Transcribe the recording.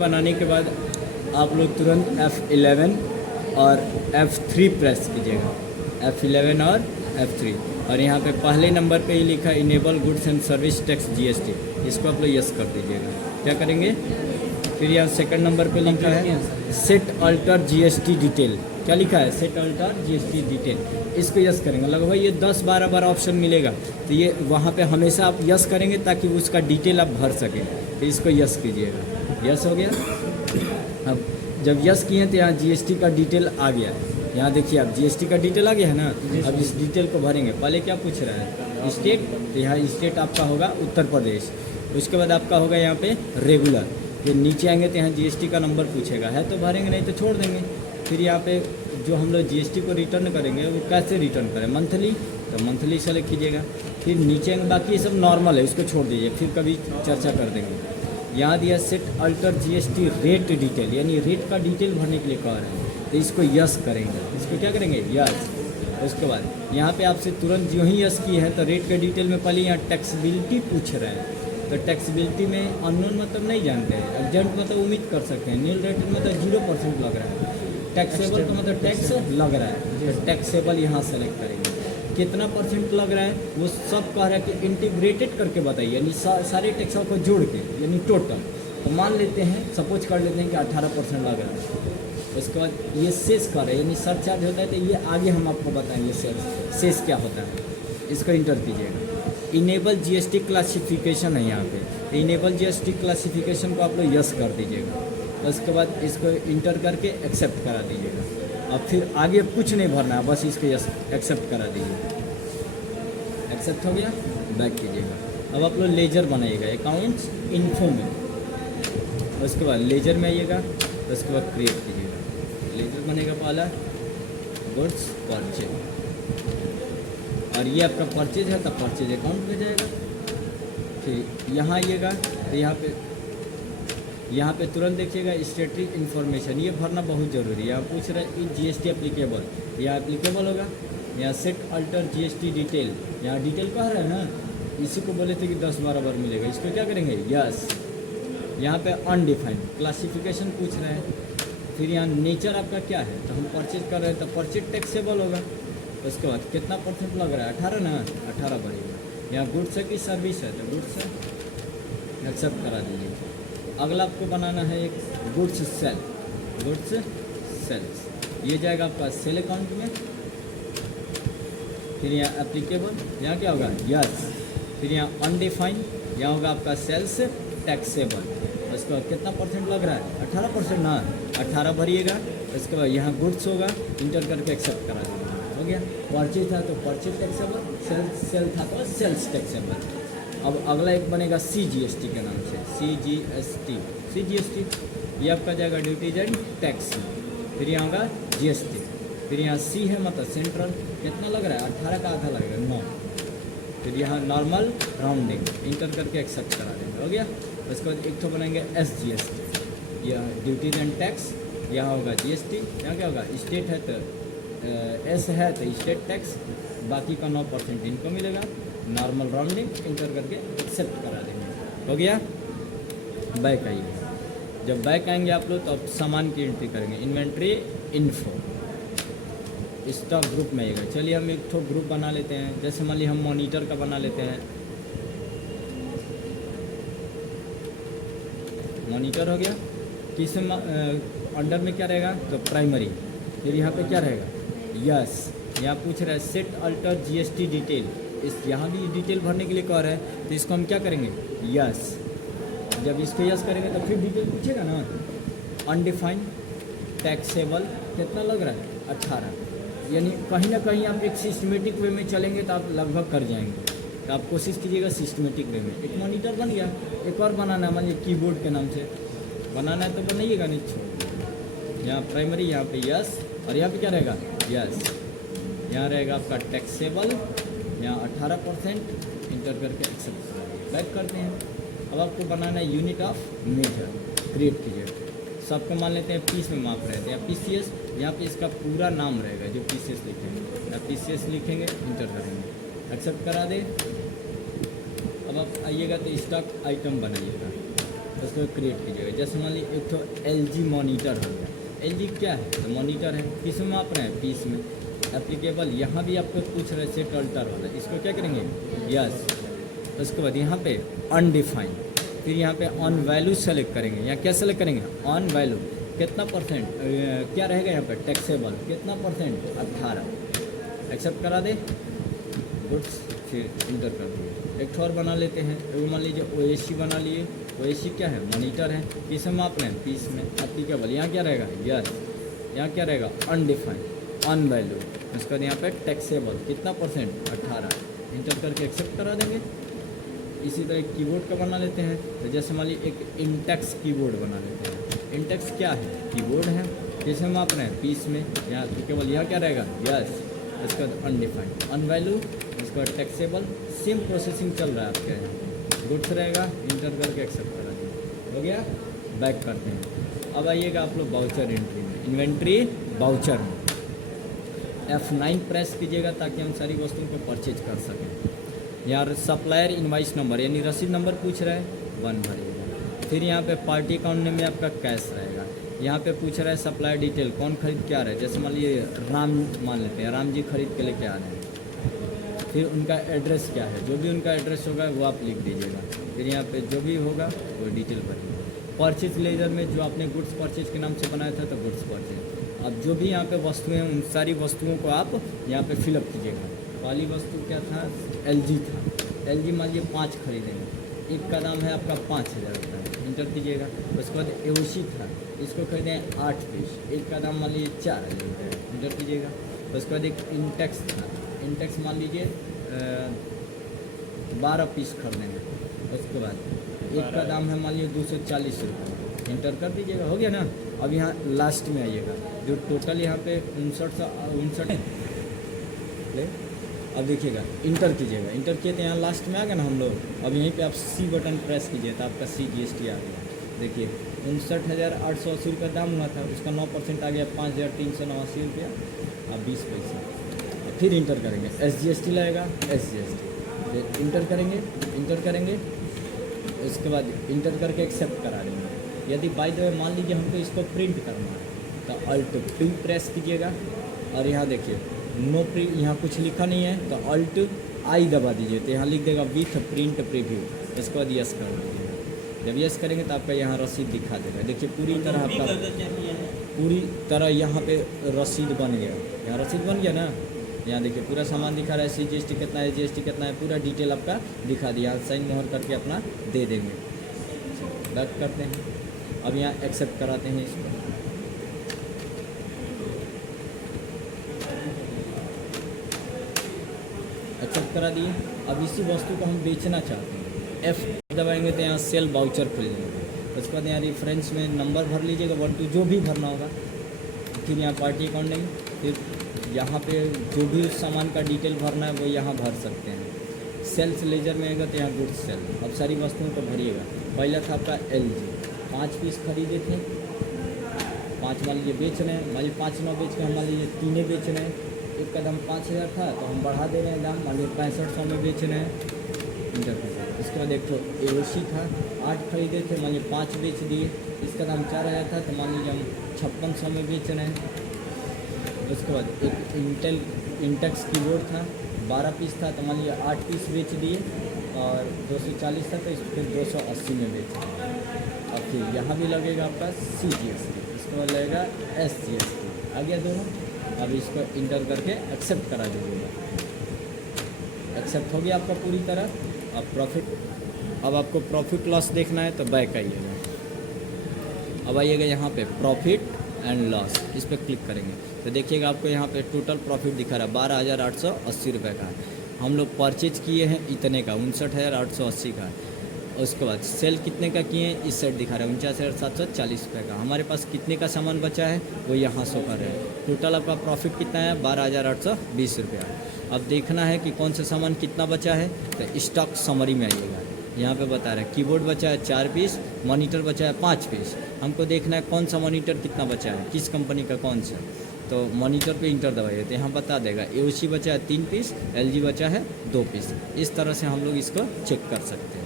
बनाने के बाद आप लोग तुरंत F11 और F3 प्रेस कीजिएगा, F11 और F3, और यहाँ पे पहले नंबर पे ही लिखा enable goods and service tax GST, इसको आप लोग यस कर दीजिएगा। क्या करेंगे, फिर यहाँ सेकंड नंबर पे लिखा है सेट अल्टर GST डिटेल, क्या लिखा है, सेट अल्टर GST डिटेल, इसको यस करेंगे। लगभग ये 10-12 बार ऑप्शन मिलेगा, तो ये वहाँ पे हमेशा आप यस करेंगे ताकि उसका डिटेल आप भर सकें, तो इसको यस कीजिएगा। यस हो गया। अब जब यस किए तो यहाँ GST का डिटेल आ गया है, यहाँ देखिए आप GST का डिटेल आ गया है ना। अब इस डिटेल को भरेंगे। पहले क्या पूछ रहा है, स्टेट, तो यहाँ स्टेट आपका होगा उत्तर प्रदेश। उसके बाद आपका होगा यहाँ पे रेगुलर, फिर नीचे आएंगे तो यहाँ GST का नंबर पूछेगा, है तो भरेंगे, नहीं तो छोड़ देंगे। फिर यहाँ पे जो हम लोग GST को रिटर्न करेंगे वो कैसे रिटर्न करें, मंथली, तो मंथली सेलेक्ट कीजिएगा। फिर नीचे बाकी सब नॉर्मल है, इसको छोड़ दीजिए, फिर कभी चर्चा कर देंगे। यहाँ दिया set alter GST rate detail, यानी रेट का डिटेल भरने के लिए कह रहे हैं, तो इसको यस करेंगे। इसको क्या करेंगे, यस। उसके बाद यहाँ पे आपसे तुरंत जो ही यस की है तो रेट के डिटेल में पहले यहाँ टैक्सेबिलिटी पूछ रहे हैं, तो टैक्सेबिलिटी में अननोन मतलब नहीं जानते हैं, एग्जेंट मतलब उम्मीद कर सकते हैं, नील रेट मतलब 0% लग रहा है, टैक्सेबल तो मतलब टैक्स लग रहा है, तो टैक्सेबल यहाँ सेलेक्ट करेंगे। कितना परसेंट लग रहा है वो सब कह रहा है कि इंटीग्रेटेड करके बताइए, यानी सारे टैक्सों को जोड़ के, यानी टोटल। तो मान लेते हैं, सपोज कर लेते हैं कि 18% लग रहा है। उसके बाद ये सेस कर रहे हैं, यानी सरचार्ज होता है, तो ये आगे हम आपको बताएंगे सेस क्या होता है। इसको इंटर कीजिएगा। इनेबल GST क्लासिफिकेशन है यहाँ पे, इनेबल GST क्लासिफिकेशन को आप लोग यस कर दीजिएगा। उसके बाद इसको इंटर करके एक्सेप्ट करा दीजिएगा। अब फिर आगे कुछ नहीं भरना है, बस इसको यस एक्सेप्ट करा दीजिए। एक्सेप्ट हो गया, बैक कीजिएगा। अब आप लोग लेजर बनाइएगा अकाउंट्स इन्फो में, उसके बाद लेजर में आइएगा, उसके बाद क्रिएट कीजिएगा। लेजर बनेगा पहला गुड्स परचेज, और ये आपका परचेज है तो परचेज अकाउंट में जाएगा। फिर यहाँ आइएगा तो यहाँ पे तुरंत देखिएगा स्टेटरी इन्फॉर्मेशन, ये भरना बहुत ज़रूरी है। यहाँ पूछ रहा है GST एप्लीकेबल, यहाँ एप्लीकेबल होगा। यहाँ सेट अल्टर GST डिटेल, यहाँ डिटेल कह रहा है ना, इसी को बोले थे कि 10-12 बार मिलेगा, इसको क्या करेंगे, यस। यहाँ पे अनडिफाइंड क्लासिफिकेशन पूछ रहे हैं। फिर यहाँ नेचर आपका क्या है, तो हम परचेज कर रहे हैं तो परचेज टैक्सेबल होगा। उसके बाद कितना परसेंट लग रहा है, 18 ना, 18 बढ़ेगा। यहाँ गुड्स है कि सर्विस है, तो गुड्स है, एक्सेप्ट करा दीजिए। अगला आपको बनाना है एक गुड्स सेल, गुड्स सेल्स, ये जाएगा आपका सेल अकाउंट में। फिर यहाँ एप्लीकेबल, यहाँ क्या होगा, यस। फिर यहाँ अनडिफाइंड, यहाँ होगा आपका सेल्स टैक्सेबल। उसके बाद कितना परसेंट लग रहा है, 18% ना, 18 भरिएगा। उसके बाद यहाँ गुड्स होगा, इंटर करके एक्सेप्ट करा देगा, हो गया। परचेज था तो परचेज टैक्सेबल, सेल था तो सेल्स टैक्सेबल। अब अगला एक बनेगा CGST के नाम से, CGST, ये आपका जाएगा ड्यूटीज एंड टैक्स। फिर यहाँ होगा GST, फिर यहाँ C है मतलब सेंट्रल, कितना लग रहा है, 18 का आधा लगेगा, 9। फिर यहाँ नॉर्मल राउंडिंग, इंटर करके एक्सेप्ट करा देंगे, हो गया। उसके बाद एक तो बनाएंगे SGST, यह ड्यूटीज एंड टैक्स, यहाँ होगा GST, यहाँ क्या होगा, स्टेट है तो S है तो स्टेट टैक्स, बाकी का 9% इनको मिलेगा। नॉर्मल राउंडिंग, इंटर करके एक्सेप्ट करा देंगे, हो गया। बैक आइए, जब बैक आएंगे आप लोग तो अब सामान की एंट्री करेंगे, इन्वेंट्री इन्फो, स्टॉक ग्रुप में आएगा। चलिए हम एक तो ग्रुप बना लेते हैं, जैसे मान लीजिए हम मॉनिटर का बना लेते हैं, मॉनिटर हो गया। किस अंडर में क्या रहेगा, तो प्राइमरी। फिर यहाँ पे क्या रहेगा, यस। यहाँ पूछ रहा है सेट अल्टर GST डिटेल, इस यहाँ भी डिटेल भरने के लिए कह रहा है, तो इसको हम क्या करेंगे, यस। जब इसको यस करेंगे तो फिर डिटेल पूछेगा ना। अनडिफाइंड टैक्सेबल कितना लग रहा है, 18, यानी कहीं ना कहीं आप एक सिस्टमेटिक वे में चलेंगे तो आप लगभग कर जाएंगे, तो आप कोशिश कीजिएगा सिस्टमेटिक वे में। एक मॉनिटर बन गया, एक और बनाना है, मान लीजिए कीबोर्ड के नाम से बनाना है तो बनाइएगा, नहीं छोड़। यहाँ प्राइमरी, यहाँ पे यस, और यहाँ पे क्या रहेगा, यस। यहाँ रहेगा आपका टैक्सेबल, यहाँ 18%, इंटर करके एक्सेप्ट, बैक करते हैं। अब आपको बनाना है यूनिट ऑफ मेजर, क्रिएट कीजिए। सबको मान लेते हैं पीस में माप रहे थे, या PCS, यहाँ पे इसका पूरा नाम रहेगा जो PCS लिखेंगे, या PCS लिखेंगे, इंटर करेंगे, एक्सेप्ट करा दे। अब आप आइएगा तो स्टॉक आइटम बनाइएगा, उसको क्रिएट कीजिएगा। जैसे मान लीजिए एक तो LG मॉनिटर हो गया। LG क्या है? तो मॉनिटर है, किस में माप रहे हैं? पीस में। एप्लीकेबल यहाँ भी आपको पूछ रहे सेट अल्टर वाला, इसको क्या करेंगे? यस। उसके बाद यहाँ पे अनडिफाइंड, फिर यहाँ पे ऑन वैल्यू सेलेक्ट करेंगे। यहाँ क्या सेलेक्ट करेंगे? ऑन वैल्यू कितना परसेंट क्या रहेगा यहाँ पे? टैक्सेबल कितना परसेंट? 18। एक्सेप्ट करा दे, गुड्स, फिर इंटर कर दिए। एक और बना लेते हैं, वो मान लीजिए OAC बना लिए। OAC क्या है? मॉनिटर है, किस में माप रहे हैं? पीस में। एप्लीकेबल यहाँ क्या रहेगा? यस। यहाँ क्या रहेगा? Undefined, on value. उसके बाद यहाँ पे टैक्सेबल कितना परसेंट? 18। इंटर करके एक्सेप्ट करा देंगे। इसी तरह कीबोर्ड का बना लेते हैं। तो जैसे मान लीजिए एक इंटेक्स कीबोर्ड बना लेते हैं। इंटेक्स क्या है? कीबोर्ड है, किस में माप रहे हैं? पीस में। यहाँ केवल यहाँ क्या रहेगा? यस। उसके बाद अनडिफाइंड, अन वैल्यू, उसके बाद टैक्सेबल। सेम प्रोसेसिंग चल रहा है आपके यहाँ। गुड्स रहेगा, इंटर करके एक्सेप्ट करा दिया, हो गया। बैक करते हैं। अब आइएगा आप लोग बाउचर एंट्री में, इन्वेंट्री बाउचर में F9 प्रेस कीजिएगा ताकि हम सारी वस्तुओं को परचेज कर सकें। यार सप्लायर इनवाइस नंबर यानी रसीद नंबर पूछ रहा है, 1 भरिएगा। फिर यहाँ पे पार्टी अकाउंट में आपका कैश रहेगा। यहाँ पे पूछ रहा है सप्लायर डिटेल, कौन खरीद के आ रहा है? जैसे मान लीजिए राम मान लेते हैं, राम जी खरीद के लेके आ रहे हैं। फिर उनका एड्रेस क्या है? जो भी उनका एड्रेस होगा वो आप लिख दीजिएगा। फिर यहाँ पे जो भी होगा वो डिटेल भरिएगा। परचेज लेजर में जो आपने गुड्स परचेज के नाम से बनाया था तो गुड्स परचेज। अब जो भी यहाँ पे वस्तुएं हैं उन सारी वस्तुओं को आप यहाँ पे फिलअप कीजिएगा। पहली वस्तु क्या था? LG था। LG मान लीजिए 5 खरीदेंगे, एक का दाम है आपका 5000 रुपये, इंटर कीजिएगा। उसके बाद AOC था, इसको खरीदें 8 पीस, एक का दाम मान लीजिए 4000 रुपये, इंटर कीजिएगा। उसके बाद एक इंटेक्स था, इंटेक्स मान लीजिए 12 पीस खरीदेंगे। उसके बाद एक का दाम है मान लीजिए 240 रुपये, इंटर कर दीजिएगा, हो गया ना। अब यहाँ लास्ट में आइएगा, जो टोटल यहाँ पे 59 ले। अब देखिएगा, इंटर कीजिएगा, इंटर किए तो यहाँ लास्ट में आ गया ना हम लोग। अब यहीं पे आप C बटन प्रेस कीजिए तो आपका CGST आ गया। देखिए 59,880 रुपये दाम हुआ था, उसका 9% आ गया 5,389 रुपया और 20 पैसा। फिर इंटर करेंगे, SGST लगेगा, SGST इंटर करेंगे, इंटर करेंगे। उसके बाद इंटर करके एक्सेप्ट करा देंगे। यदि बाय द वे मान लीजिए हमको इसको प्रिंट करना है तो अल्ट P प्रेस कीजिएगा और यहाँ देखिए नो प्रिंट, यहाँ कुछ लिखा नहीं है तो अल्ट I दबा दीजिए तो यहाँ लिख देगा विथ प्रिंट प्रीव्यू। इसके बाद यस कर दीजिएगा। जब यस करेंगे तो आपका यहाँ रसीद दिखा देगा। देखिए पूरी तरह आपका पूरी तरह यहाँ पे रसीद बन गया। यहाँ रसीद बन गया ना, यहाँ देखिए पूरा सामान दिखा रहा है। CGST कितना है, GST कितना है, पूरा डिटेल आपका दिखा दिया। साइन मोहर करके अपना दे देंगे। बैक करते हैं। अब यहाँ एक्सेप्ट कराते हैं इसको। एक्सेप्ट करा दिए। अब इसी वस्तु को हम बेचना चाहते हैं, F दबाएंगे तो यहाँ सेल बाउचर खुल जाएगा। उसके बाद यहाँ रेफरेंस में नंबर भर लीजिएगा, 1 2 जो भी भरना होगा। फिर यहाँ पार्टी अकाउंट नहीं, फिर यहाँ पे जो भी उस सामान का डिटेल भरना है वो यहाँ भर सकते हैं। सेल्स लेजर में आएगा तो यहाँ गुड्स सेल। अब सारी वस्तुओं को भरिएगा। पहला था आपका LG, 5 पीस खरीदे थे, 5 मान लीजिए बेच रहे हैं, मान लीजिए 5 9 बेच के हम मान लीजिए 3 बेच रहे हैं। एक का दाम 5000 था तो हम बढ़ा दे रहे हैं दाम, मान लीजिए 6500 में बेच रहे हैं, इंटर कर। इसके बाद एक तो AOC था, 8 खरीदे थे, मान लीजिए 5 बेच दिए, इसका दाम 4000 था तो मान लीजिए हम 5600 में बेच रहे हैं। उसके बाद एक इंटेक्स कीबोर्ड था, 12 पीस था तो मान लीजिए 8 पीस बेच दिए और 240 था तो इस फिर 280 में बेच दिए। अब फिर यहाँ भी लगेगा आपका CGST, इसके बाद लगेगा SGST, आ गया दोनों। अब इसको इंटर करके एक्सेप्ट करा दीजिएगा। एक्सेप्ट हो गया आपका पूरी तरह। अब प्रॉफिट, अब आपको प्रॉफिट लॉस देखना है तो बैक आइएगा। अब आइएगा यहाँ पे प्रॉफिट एंड लॉस, इस पर क्लिक करेंगे तो देखिएगा आपको यहाँ पे टोटल प्रॉफिट दिखा रहा है 12,880 रुपये का। हम लोग परचेज किए हैं इतने का, 59,880 का। उसके बाद सेल कितने का किए हैं, इस साइड दिखा रहा है 49,740 रुपये का। हमारे पास कितने का सामान बचा है वो यहाँ शो कर रहे हैं। टोटल आपका प्रॉफिट कितना है, 12,820 रुपया। अब देखना है कि कौन सा सामान कितना बचा है तो स्टॉक समरी में आइएगा। यहाँ पे बता रहा है कीबोर्ड बचा है 4 पीस, मॉनिटर बचा है 5 पीस। हमको देखना है कौन सा मॉनिटर कितना बचा है, किस कंपनी का कौन सा। तो मॉनिटर पे इंटर दबाइए तो यहाँ बता देगा। AOC बचा है 3 पीस, LG बचा है 2 पीस। इस तरह से हम लोग इसको चेक कर सकते हैं।